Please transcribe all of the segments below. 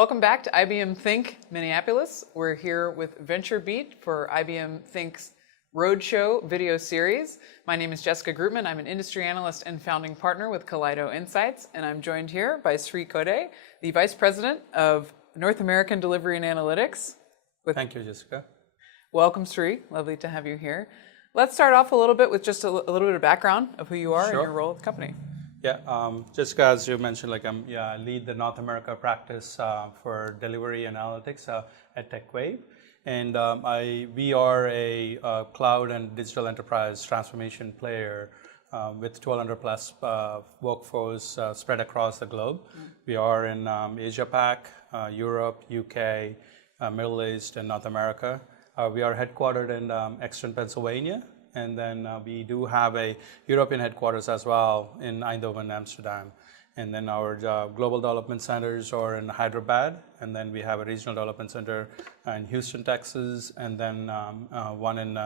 Welcome back to IBM Think Minneapolis. We're here with VentureBeat for IBM Think's Roadshow video series. My name is Jessica Grootman. I'm an industry analyst and founding partner with Kaleido Insights, and I'm joined here by Sri Kode, the Vice President of North American Delivery and Analytics. Thank you, Jessica. Welcome, Sri. Lovely to have you here. Let's start off a little bit with just a little bit of background of who you are and your role at the company. Yeah, Jessica, as you mentioned, I lead the North America practice for delivery and analytics at Techwave, and we are a cloud and digital enterprise transformation player with 1,200 plus workforce spread across the globe. We are in Asia Pac, Europe, UK, Middle East, and North America. We are headquartered in Exton, Pennsylvania, and then we do have a European headquarters as well in Eindhoven, Amsterdam. And then our global development centers are in Hyderabad, and then we have a regional development center in Houston, Texas, and then one in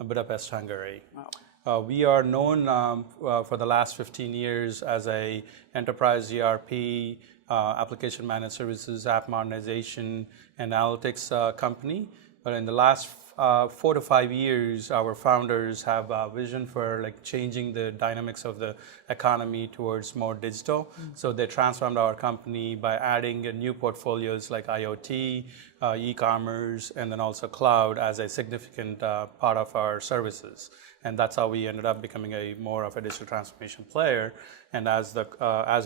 Budapest, Hungary. Wow. We are known for the last 15 years as a enterprise ERP, application managed services, app modernization, and analytics company. But in the last 4 to 5 years, our founders have a vision for changing the dynamics of the economy towards more digital. So they transformed our company by adding new portfolios like IoT, e-commerce, and then also cloud as a significant part of our services. And that's how we ended up becoming more of a digital transformation player. And as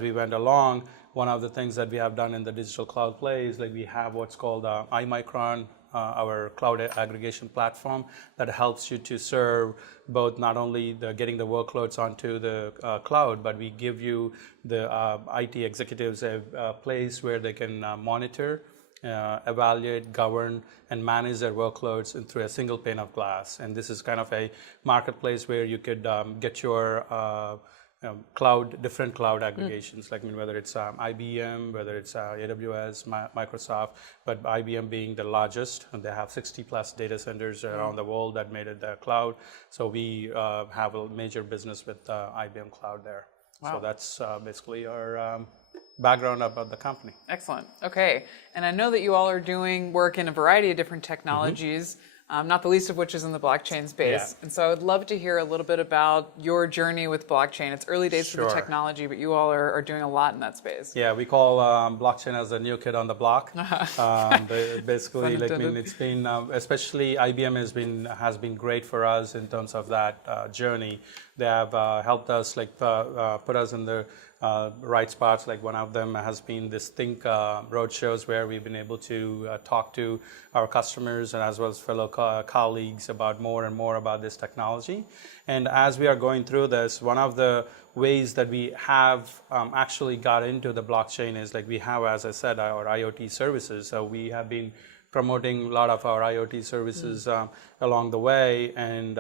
we went along, one of the things that we have done in the digital cloud play is we have what's called iMicron, our cloud aggregation platform that helps you to serve both not only getting the workloads onto the cloud, but we give you the IT executives a place where they can monitor, evaluate, govern, and manage their workloads through a single pane of glass. And this is kind of a marketplace where you could get your different cloud aggregations, whether it's IBM, whether it's AWS, Microsoft, but IBM being the largest, and they have 60 plus data centers around the world that made it the cloud. So we have a major business with IBM Cloud there. Wow. So that's basically our background about the company. Excellent. Okay. And I know that you all are doing work in a variety of different technologies. Not the least of which is in the blockchain space. Yeah. And so I would love to hear a little bit about your journey with blockchain. It's early days for the technology, but you all are doing a lot in that space. Yeah, we call blockchain as the new kid on the block. Basically, it's been, especially IBM has been great for us in terms of that journey. They have helped us, put us in the right spots. One of them has been this Think roadshows where we've been able to talk to our customers and as well as fellow colleagues about more and more about this technology. And as we are going through this, one of the ways that we have actually got into the blockchain is we have, as I said, our IoT services. So we have been promoting a lot of our IoT services along the way, and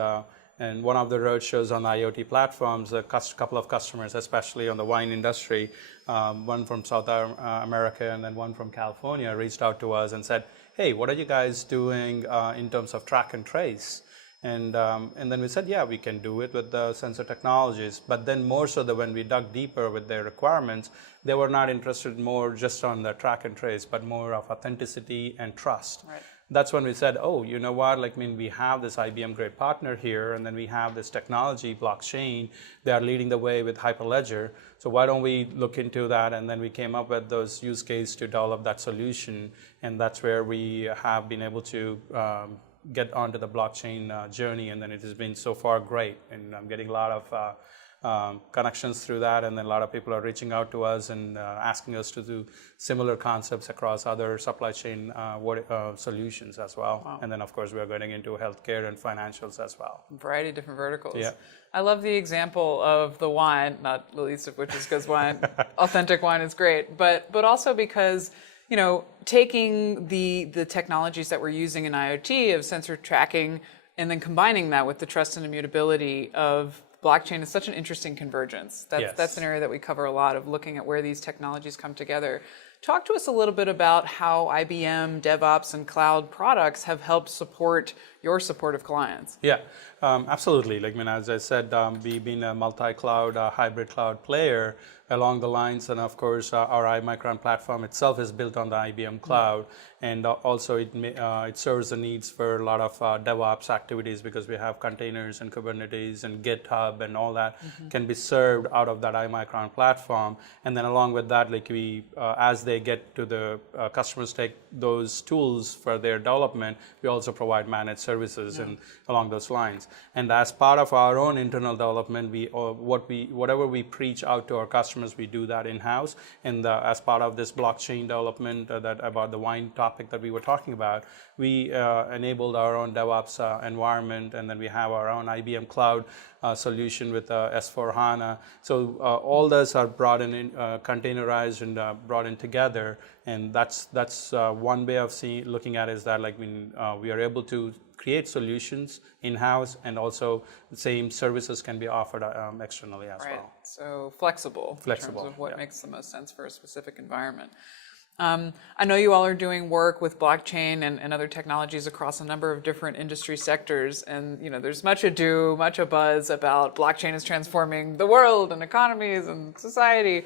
one of the roadshows on the IoT platforms, a couple of customers, especially on the wine industry, one from South America and then one from California, reached out to us and said, hey, what are you guys doing in terms of track and trace? And then we said, yeah, we can do it with the sensor technologies. But then more so that when we dug deeper with their requirements, they were not interested more just on the track and trace, but more of authenticity and trust. Right. That's when we said, oh, you know what, we have this IBM great partner here, and then we have this technology, blockchain. They are leading the way with Hyperledger. So why don't we look into that? And then we came up with those use cases to develop that solution. And that's where we have been able to get onto the blockchain journey. And then it has been so far great. And I'm getting a lot of connections through that, and then a lot of people are reaching out to us and asking us to do similar concepts across other supply chain solutions as well. Wow. And then of course we are getting into healthcare and financials as well. A variety of different verticals. Yeah. I love the example of the wine, not the least of which is because authentic wine is great, but also because taking the technologies that we're using in IoT of sensor tracking and then combining that with the trust and immutability of blockchain is such an interesting convergence. That's an area that we cover a lot, of looking at where these technologies come together. Talk to us a little bit about how IBM, DevOps, and cloud products have helped support your support of clients. Yeah, absolutely. As I said, we've been a multi-cloud, hybrid cloud player along the lines. And of course, our iMicron platform itself is built on the IBM cloud. And also it serves the needs for a lot of DevOps activities, because we have containers and Kubernetes and GitHub and all that can be served out of that iMicron platform. And then along with that, like we, as they get to the customers take those tools for their development, we also provide managed services and along those lines. And as part of our own internal development, whatever we preach out to our customers, we do that in-house. And as part of this blockchain development about the wine topic that we were talking about, we enabled our own DevOps environment, and then we have our own IBM cloud solution with S4HANA. So all those are brought in, containerized and brought in together. And that's one way of looking at it, is that like we are able to create solutions in-house, and also the same services can be offered externally as well. So flexible in terms of what yeah. makes the most sense for a specific environment. I know you all are doing work with blockchain and other technologies across a number of different industry sectors, and there's much ado, much a buzz about blockchain is transforming the world and economies and society.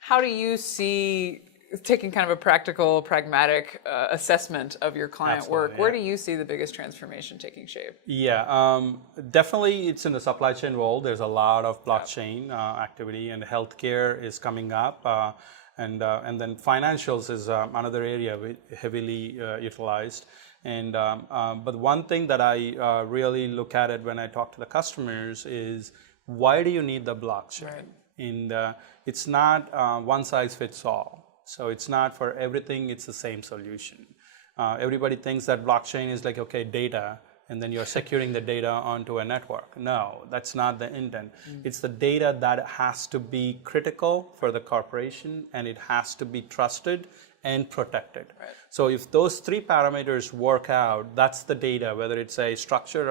How do you see, taking kind of a practical, pragmatic assessment of your client work, where do you see the biggest transformation taking shape? Yeah, definitely it's in the supply chain world. There's a lot of blockchain activity, and healthcare is coming up. And then financials is another area heavily utilized. And but one thing that I really look at it when I talk to the customers is, why do you need the blockchain? Right. And it's not one size fits all. So it's not for everything, it's the same solution. Everybody thinks that blockchain is like, okay, data, and then you're securing the data onto a network. No, that's not the intent. It's the data that has to be critical for the corporation, and it has to be trusted and protected. Right. So if those three parameters work out, that's the data, whether it's a structure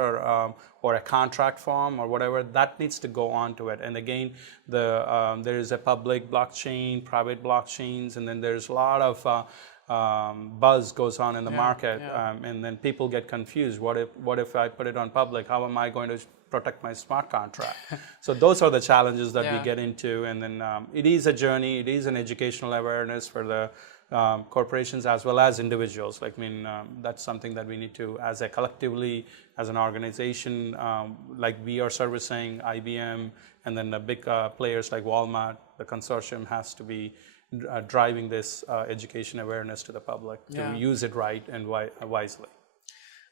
or a contract form or whatever, that needs to go onto it. And again, there is a public blockchain, private blockchains, and then there's a lot of buzz goes on in the market, and then people get confused. What if I put it on public? How am I going to protect my smart contract? So those are the challenges that we get into, and then it is a journey. It is an educational awareness for the corporations as well as individuals. That's something that we need to, as a collectively, as an organization, like we are servicing IBM, and then the big players like Walmart, the consortium has to be driving this education awareness to the public to use it right and wisely.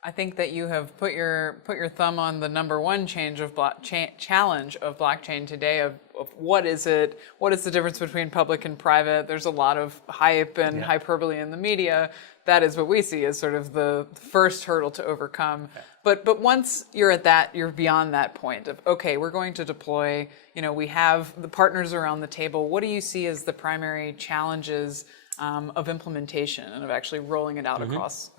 I think that you have put your thumb on the number one challenge of blockchain today of what is it, what is the difference between public and private. There's a lot of hype and hyperbole in the media. That is what we see as sort of the first hurdle to overcome. But once you're at that, you're beyond that point of, okay, we're going to deploy, we have the partners around the table. What do you see as the primary challenges of implementation and of actually rolling it out across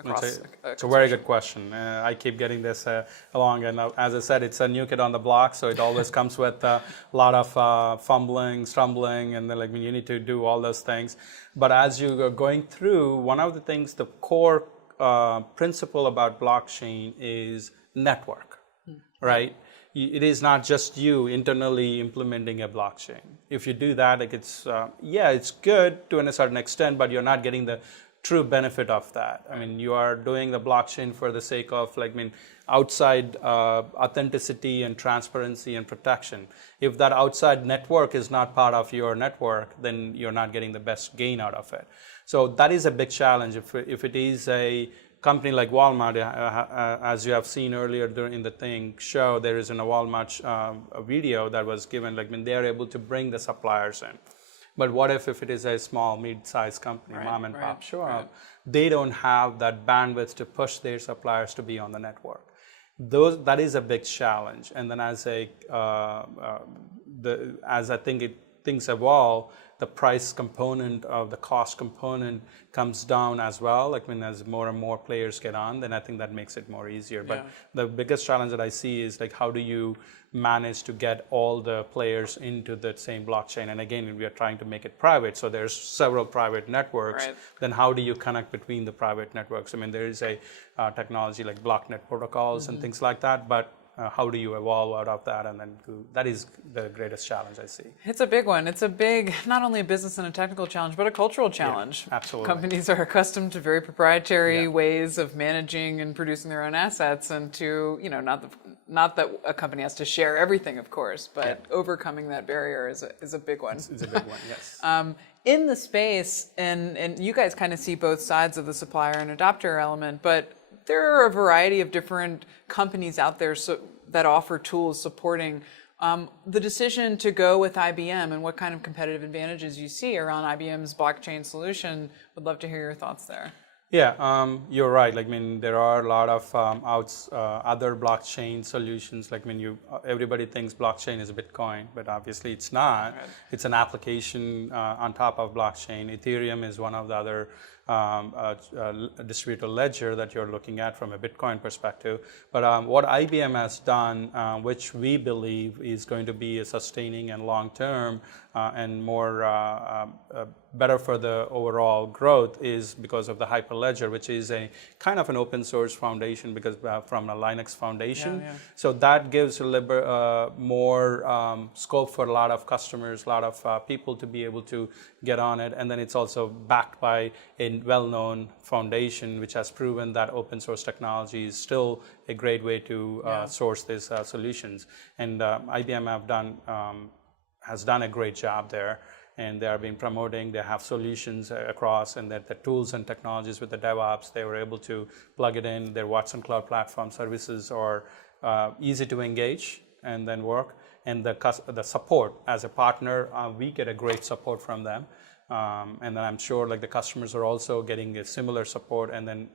it's a very good question. I keep getting this along, and as I said, it's a new kid on the block, so it always comes with a lot of fumbling, stumbling, and then you need to do all those things. But as you are going through, one of the things, the core principle about blockchain is network, right? It is not just you internally implementing a blockchain. If you do that, it's good to a certain extent, but you're not getting the true benefit of that. You are doing the blockchain for the sake of outside authenticity and transparency and protection. If that outside network is not part of your network, then you're not getting the best gain out of it. So that is a big challenge. If it is a company like Walmart, as you have seen earlier in the show, there is a Walmart a video that was given, they are able to bring the suppliers in. But what if it is a small, mid-sized company, mom and pop shop, they don't have that bandwidth to push their suppliers to be on the network. That is a big challenge. And then as I think things evolve, the price component of the cost component comes down as well. As more and more players get on, then I think that makes it more easier. But the biggest challenge that I see is how do you manage to get all the players into the same blockchain? And again, we are trying to make it private, so there's several private networks. Then how do you connect between the private networks? There is a technology like blocknet protocols and things like that, but how do you evolve out of that, and then that is the greatest challenge I see. It's a big one. It's a big, not only a business and a technical challenge, but a cultural challenge. Yeah, absolutely. Companies are accustomed to very proprietary ways of managing and producing their own assets, and to, not that a company has to share everything, of course, but overcoming that barrier is a big one. It's a big one, yes. In the space, and you guys kind of see both sides of the supplier and adopter element, but there are a variety of different companies out there that offer tools supporting the decision to go with IBM and what kind of competitive advantages you see around IBM's blockchain solution. Would love to hear your thoughts there. Yeah, you're right. There are a lot of other blockchain solutions. Everybody thinks blockchain is Bitcoin, but obviously it's not. Right. It's an application on top of blockchain. Ethereum is one of the other distributed ledger that you're looking at from a Bitcoin perspective. But what IBM has done, which we believe is going to be a sustaining and long-term and more better for the overall growth, is because of the Hyperledger, which is a kind of an open source foundation because from a Linux foundation. Yeah. So that gives more scope for a lot of customers, a lot of people to be able to get on it. And then it's also backed by a well-known foundation, which has proven that open source technology is still a great way to source these solutions. And IBM has done a great job there. And they are being promoting, they have solutions across, and that the tools and technologies with the DevOps, they were able to plug it in. Their Watson Cloud Platform services are easy to engage and then work. And the support as a partner, we get a great support from them. And then I'm sure the customers are also getting a similar support, and then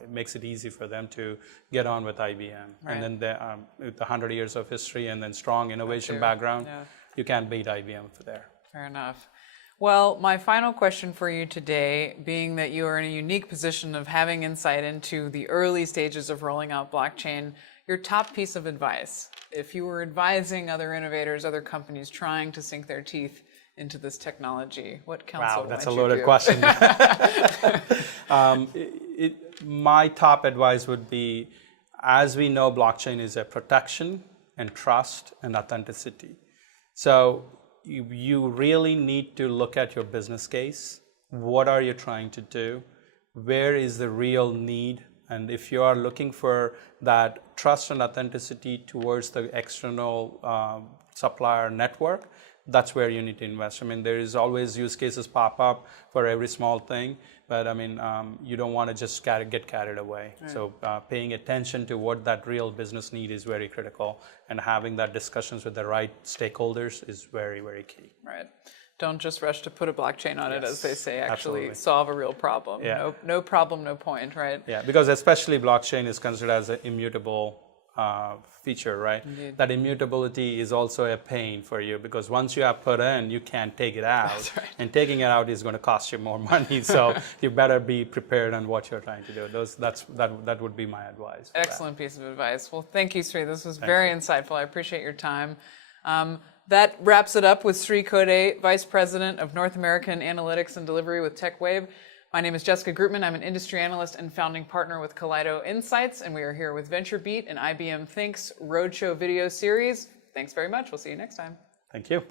it makes it easy for them to get on with IBM. Right. And then with the 100 years of history and then strong innovation background, you can't beat IBM for there. Fair enough. Well, my final question for you today, being that you are in a unique position of having insight into the early stages of rolling out blockchain, your top piece of advice, if you were advising other innovators, other companies trying to sink their teeth into this technology, what counsel Wow, that's might a loaded question. My top advice would be, as we know, blockchain is a protection and trust and authenticity. So you really need to look at your business case. What are you trying to do? Where is the real need? And if you are looking for that trust and authenticity towards the external supplier network, that's where you need to invest. There is always use cases pop up for every small thing, but you don't want to just get carried away. Right. So paying attention to what that real business need is very critical, and having that discussions with the right stakeholders is very, very key. Right. Don't just rush to put a blockchain on it, as they say. Actually, absolutely. Solve a real problem. Yeah. No problem, no point, right? Yeah, because especially blockchain is considered as an immutable feature, right? Indeed. That immutability is also a pain for you, because once you have put in, you can't take it out. That's right. And taking it out is going to cost you more money. So you better be prepared on what you're trying to do. That would be my advice. Excellent piece of advice. Well, thank you, Sri. This was very insightful. I appreciate your time. That wraps it up with Sri Kode, Vice President of North American Analytics and Delivery with Techwave. My name is Jessica Grootman. I'm an industry analyst and founding partner with Kaleido Insights, and we are here with VentureBeat and IBM Think's Roadshow video series. Thanks very much. We'll see you next time. Thank you.